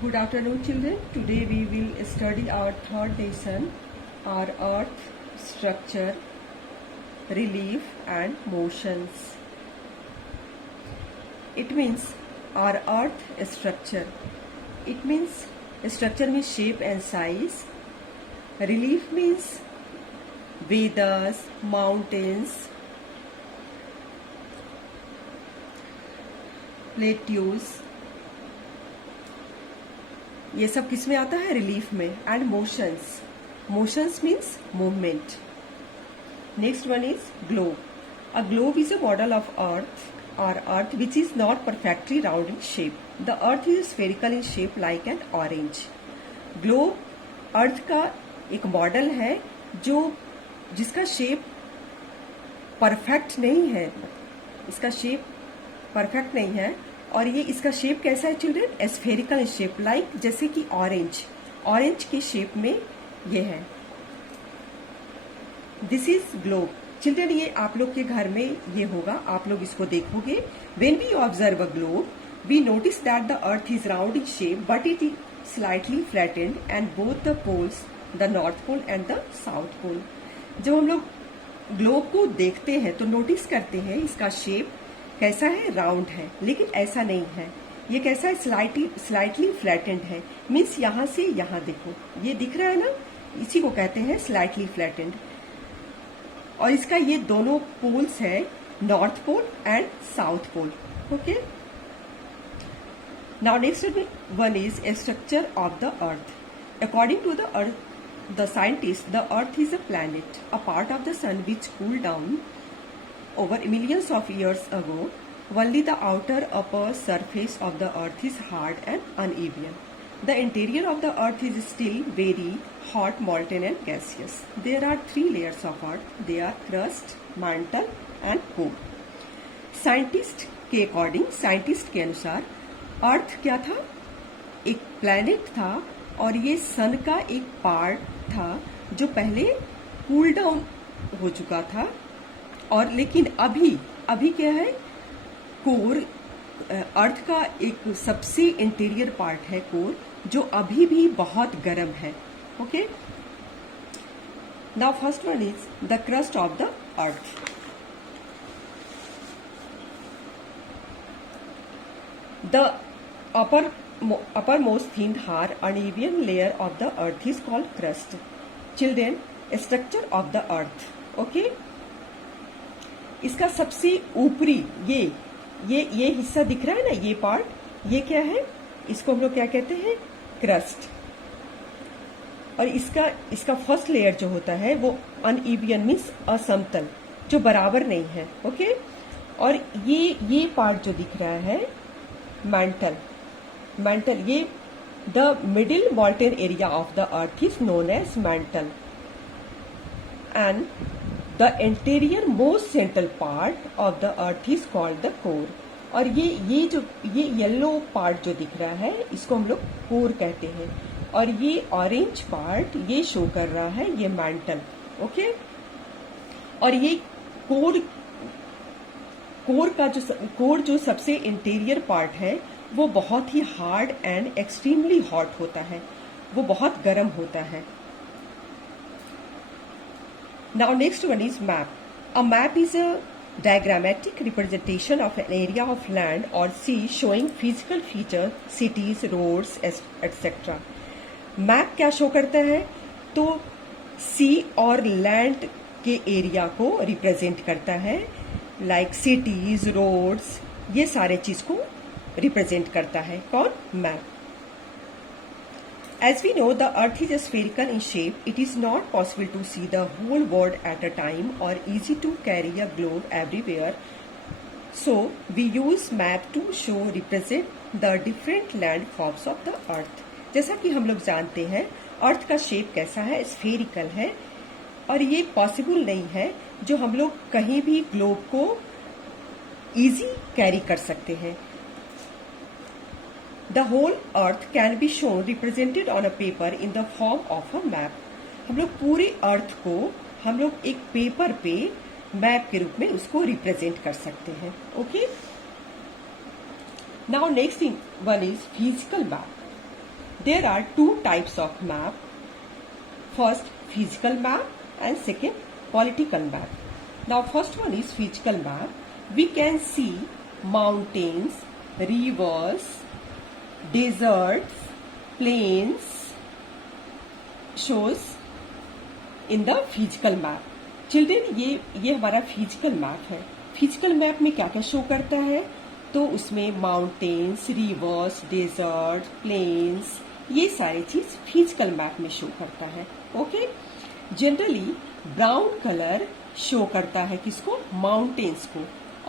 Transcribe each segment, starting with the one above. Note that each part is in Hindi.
Good afternoon, children. Today we will study our third lesson, our earth structure, relief and motions. It means our earth structure. It means structure means shape and size. Relief means weathers, mountains, plateaus. ये सब किस में आता है? रिलीफ में. And motions. Motions means movement. Next one is globe. A globe is a model of earth और earth which is not perfectly round in shape. The earth is spherical in shape like an orange. Globe earth का एक मॉडल है जिसका शेप परफेक्ट नहीं है. इसका शेप परफेक्ट नहीं है और ये इसका शेप कैसा है चिल्ड्रन? एस्फेरिकल शेप, लाइक जैसे कि ऑरेंज की शेप में ये है. This is globe. चिल्ड्रन ये आप लोग के घर में ये होगा, आप लोग इसको देखोगे. When we observe a globe we notice that the earth is round in shape but it is slightly flattened and both the poles, the north pole and the south pole. जब हम लोग ग्लोब को देखते हैं तो नोटिस करते हैं इसका शेप कैसा है? राउंड है. लेकिन ऐसा नहीं है. ये कैसा है? स्लाइटली फ्लैटेंड है. मीन्स यहां से यहां देखो, ये दिख रहा है ना, इसी को कहते हैं स्लाइटली फ्लैटेंड. और इसका ये दोनों पोल्स है, north pole and south pole. Okay. Now next one is structure of the earth. According to the scientist the earth is a planet, a part of the sun which cool down over millions of years ago. Only the outer upper surface of the earth is hard and uneven. The interior of the earth is still very hot, molten and gaseous. There are three layers of earth. They are crust, mantle and core. Scientist के अनुसार अर्थ क्या था? एक प्लैनेट था और ये सन का एक पार्ट था जो पहले कूल डाउन हो चुका था. और लेकिन अभी क्या है? कोर, अर्थ का एक सबसे इंटीरियर पार्ट है कोर, जो अभी भी बहुत गर्म है. Okay. Now first one is the crust of the earth. The uppermost thin hard uneven layer of the earth is called crust. Children, structure of the earth. Okay. इसका सबसे ऊपरी ये हिस्सा दिख रहा है ना, ये पार्ट, ये क्या है? इसको हम लोग क्या कहते हैं? क्रस्ट. और इसका फर्स्ट लेयर जो होता है वो अनइवन मीन्स असमतल, जो बराबर नहीं है. ओके. और ये पार्ट जो दिख रहा है मैंटल, ये the middle molten area of the earth is known as mantle. And The interior most central part of the earth is called the core. और ये येलो पार्ट जो दिख रहा है इसको हम लोग कोर कहते हैं. और ये ऑरेंज पार्ट ये शो कर रहा है ये मैंटल. ओके. और ये कोर जो सबसे इंटीरियर पार्ट है वो बहुत ही हार्ड एंड एक्सट्रीमली हॉट होता है, वो बहुत गर्म होता है. Now next one is map. A map is a diagrammatic representation of an area of land or sea showing physical features, cities, roads, etc. Map क्या शो करता है? तो सी और लैंड के एरिया को रिप्रेजेंट करता है, लाइक सिटीज, रोड्स, ये सारे चीज को रिप्रेजेंट करता है. कौन? Map. As we know, the earth is spherical in shape. It is not possible to see the whole world at a time or easy to carry a globe everywhere. So, we use map to represent the different landforms of the earth. जैसा कि हम लोग जानते हैं अर्थ का शेप कैसा है? स्फेरिकल है. और ये पॉसिबल नहीं है जो हम लोग कहीं भी ग्लोब को इजी कैरी कर सकते हैं. The whole earth can be shown represented on a paper in the form of a map. हम लोग पूरे अर्थ को हम लोग एक पेपर पे मैप के रूप में उसको रिप्रेजेंट कर सकते हैं. Okay. Now next one is physical map. There are two types of map. First, physical map and second, political map. Now, first one is physical map. We can see mountains, rivers, deserts, plains shows in the physical map. Children, ये हमारा फिजिकल मैप है. फिजिकल मैप में क्या क्या शो करता है? तो उसमें माउंटेन्स, रिवर्स, डेजर्ट, प्लेन्स, ये सारी चीज फिजिकल मैप में शो करता है. Okay. Generally brown colour show करता है किसको? माउंटेन्स को.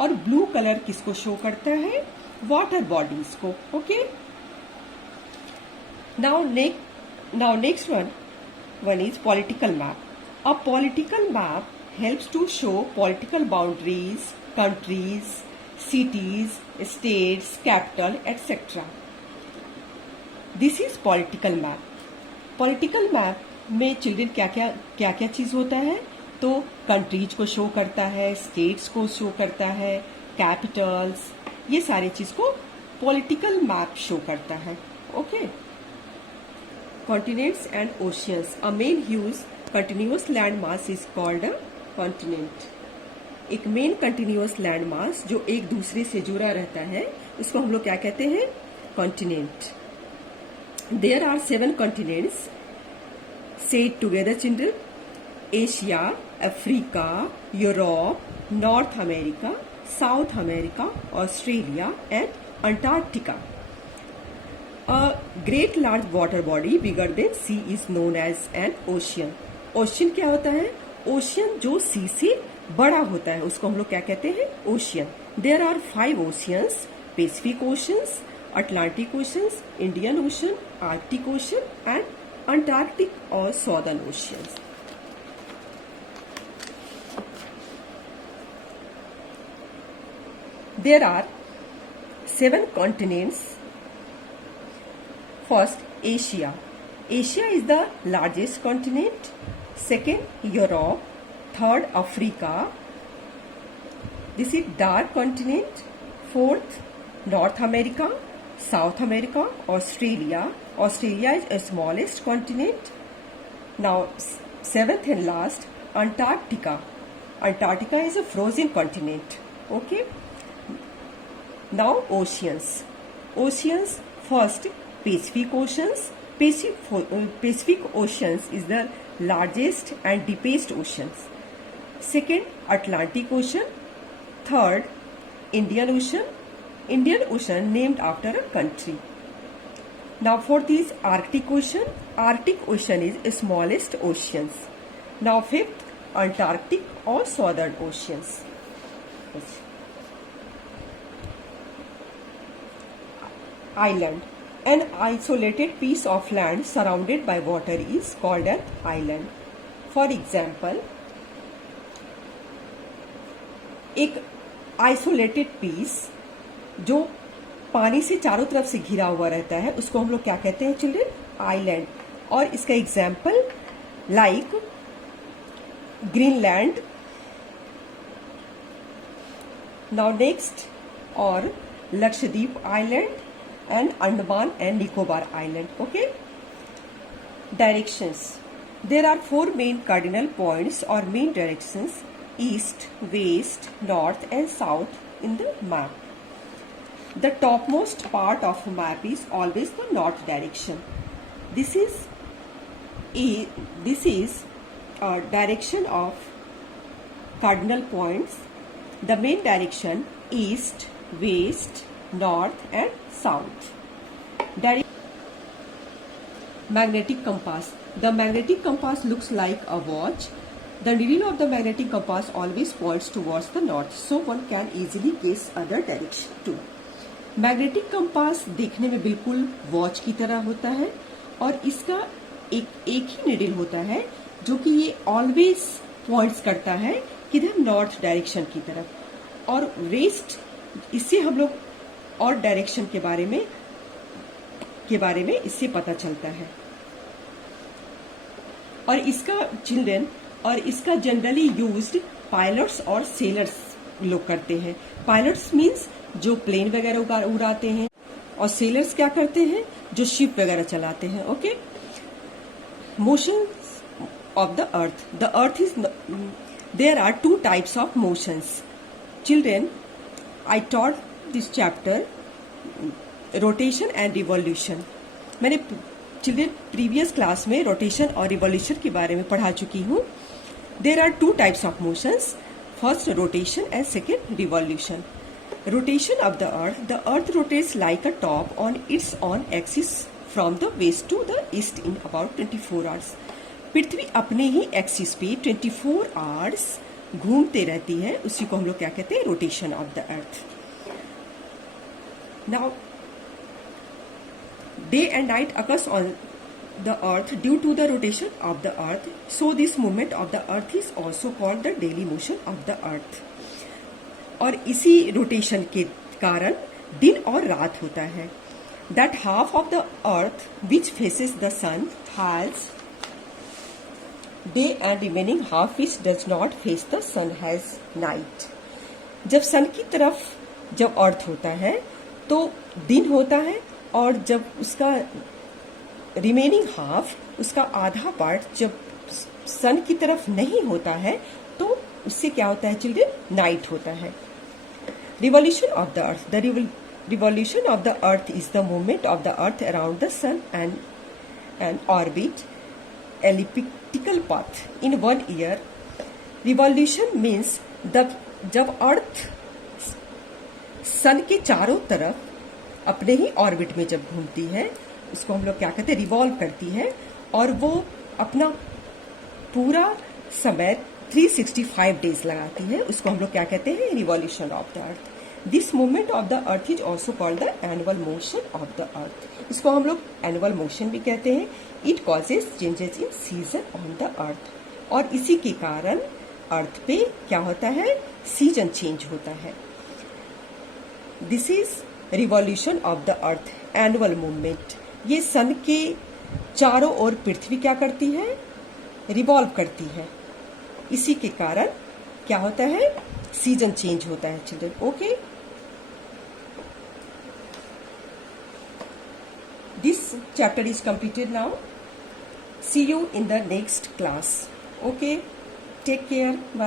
और ब्लू कलर किसको शो करता है? वाटर बॉडीज को. Okay. Now next one is political map. A political map helps to show political boundaries, countries, cities, states, capital, etc. This is political map. Political map में चिल्ड्रन क्या क्या चीज होता है? तो कंट्रीज को शो करता है, स्टेट्स को शो करता है, कैपिटल्स, ये सारी चीज को पॉलिटिकल मैप शो करता है. Okay. Continents and oceans. A main huge continuous land mass is called a continent. एक मेन कंटिन्यूअस लैंड मास जो एक दूसरे से जुड़ा रहता है उसको हम लोग क्या कहते हैं? Continent. There are 7 continents. Say it together children. Asia, Africa, Europe, North America, South America, Australia and Antarctica. A great large water body bigger than sea is known as an ocean. Ocean क्या होता है? ओशियन जो सी से बड़ा होता है उसको हम लोग क्या कहते हैं? Ocean. There are 5 oceans. Pacific oceans, Atlantic oceans, Indian ocean, Arctic ocean and Antarctic और southern oceans. There are 7 continents. First, Asia. Asia is the largest continent. Second, Europe. Third, Africa. This is dark continent. Fourth, North America, South America, Australia. Australia is the smallest continent. Now, 7th and last, Antarctica. Antarctica is a frozen continent. Okay. Now, oceans. Oceans, first, Pacific Oceans. Pacific Oceans is the largest and deepest oceans. Second, Atlantic Ocean. Third, Indian Ocean. Indian Ocean named after a country. Now fourth is Arctic Ocean. Arctic Ocean is the smallest oceans. Now fifth, Antarctic or Southern Oceans. Island. An isolated piece of land surrounded by water is called an island. For example, एक isolated piece जो पानी से चारों तरफ से घिरा हुआ रहता है उसको हम लोग क्या कहते हैं चिल्ड्रन? आइलैंड. और इसका example like Greenland. Now next, और Lakshadweep island and Andaman and Nicobar Island. Okay. Directions. There are 4 main cardinal points or main directions: east, west, north and south in the map. The topmost part of a map is always the north direction. This is a direction of cardinal points. The main direction: east, west, north and south. Magnetic compass. The magnetic compass looks like a watch. The needle of the magnetic compass always points towards the north, so one can easily guess other direction too. Magnetic compass देखने में बिल्कुल वॉच की तरह होता है और इसका एक ही निडल होता है जो कि ये ऑलवेज पॉइंट्स करता है किधर? नॉर्थ डायरेक्शन की तरफ. और वेस्ट, इससे हम लोग और डायरेक्शन के बारे में इससे पता चलता है. और इसका जनरली यूज्ड पायलट्स और सेलर्स लोग करते हैं. पायलट्स मीन्स जो प्लेन वगैरह उड़ाते हैं, और सेलर्स क्या करते हैं, जो शिप वगैरह चलाते हैं. Okay. Motion of the earth. The earth is, there are two types of motions. Children, I taught this chapter rotation and revolution. मैंने चिल्ड्रन प्रीवियस क्लास में रोटेशन और रिवॉल्यूशन के बारे में पढ़ा चुकी हूँ. There are two types of motions. First rotation and second revolution. Rotation of the earth rotates like a top on its own axis from the west to the east in about 24 hours. पृथ्वी अपने ही एक्सिस पे 24 आवर्स घूमते रहती है. उसी को हम लोग क्या कहते हैं, rotation of the earth. Now day and night occurs on the earth due to the rotation of the earth. So this movement of the earth is also called the daily motion of the earth. और इसी रोटेशन के कारण दिन और रात होता है. That half of the earth which faces the sun has day and remaining half which does not face the sun has night. जब सन की तरफ जब अर्थ होता है तो दिन होता है, और जब उसका रिमेनिंग हाफ, उसका आधा पार्ट जब सन की तरफ नहीं होता है तो उससे क्या होता है चिल्ड्रन, नाइट होता है. Revolution of the earth. The revolution of the earth is the movement of the earth around the sun and orbit elliptical path in 1 year. Revolution means जब अर्थ सन के चारों तरफ अपने ही ऑर्बिट में जब घूमती है, उसको हम लोग क्या कहते हैं, रिवॉल्व करती है, और वो अपना पूरा समय 365 डेज लगाती है. उसको हम लोग क्या कहते हैं, revolution of the earth. This movement of the earth is also called the annual motion of the अर्थ. इसको हम लोग एनुअल मोशन भी कहते हैं. It causes changes in season on the earth. और इसी के कारण अर्थ पे क्या होता है, सीजन चेंज होता है. This is revolution of the earth, annual movement. ये सन के चारों ओर पृथ्वी क्या करती है, रिवॉल्व करती है. इसी के कारण क्या होता है, सीजन चेंज होता है children. Okay. This chapter is completed now. See you in the next class. Okay. Take care. Bye.